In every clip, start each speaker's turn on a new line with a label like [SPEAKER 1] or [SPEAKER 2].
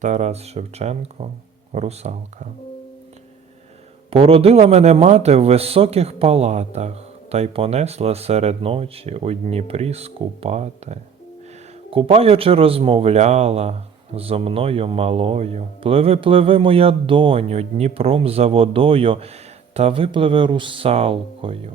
[SPEAKER 1] Тарас Шевченко, Русалка. Породила мене мати в високих палатах, та й понесла серед ночі у Дніпрі скупати. Купаючи, розмовляла зо мною малою. Пливи, пливи, моя доню, Дніпром за водою, та випливе русалкою.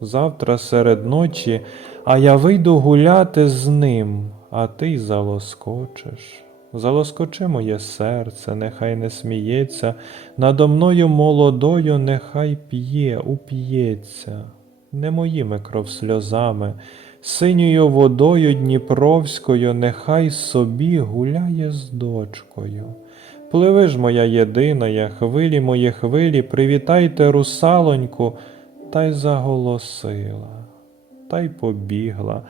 [SPEAKER 1] Завтра серед ночі, а я вийду гуляти з ним, а ти й залоскочиш. Залоскочи моє серце, нехай не сміється, надо мною молодою нехай п'є, уп'ється, не моїми кров сльозами, синьою водою Дніпровською, нехай собі гуляє з дочкою. Пливи ж, моя єдина, хвилі мої хвилі, привітайте русалоньку, та й заголосила, та й побігла.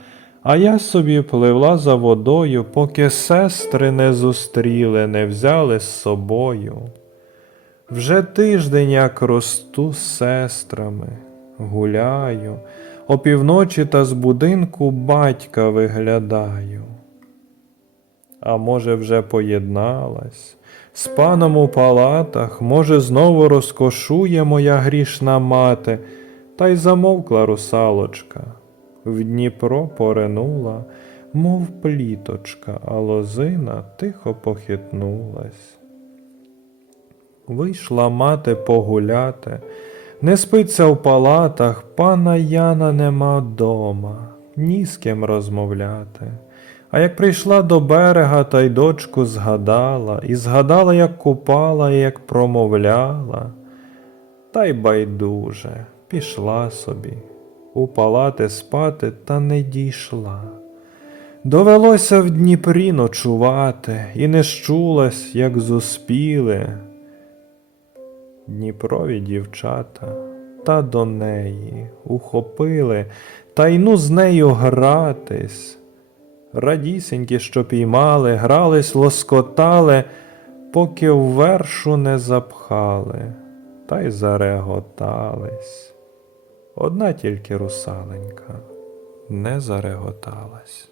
[SPEAKER 1] А я собі пливла за водою, поки сестри не зустріли, не взяли з собою. Вже тиждень як росту з сестрами, гуляю, опівночі та з будинку батька виглядаю. А може, вже поєдналась, з паном у палатах, може, знову розкошує моя грішна мати, та й замовкла русалочка. В Дніпро поринула, мов пліточка, а лозина тихо похитнулась. Вийшла мати погуляти, не спиться в палатах, пана Яна нема дома, ні з ким розмовляти. А як прийшла до берега та й дочку згадала, і згадала, як купала, і як промовляла, та й байдуже пішла собі, у палати спати та не дійшла. Довелося в Дніпрі ночувати, і не щулась, як зуспіли. Дніпрові дівчата та до неї ухопили, та й ну з нею гратись. Радісенькі, що піймали, грались, лоскотали, поки в вершу не запхали, та й зареготались. Одна тільки русаленька не зареготалась.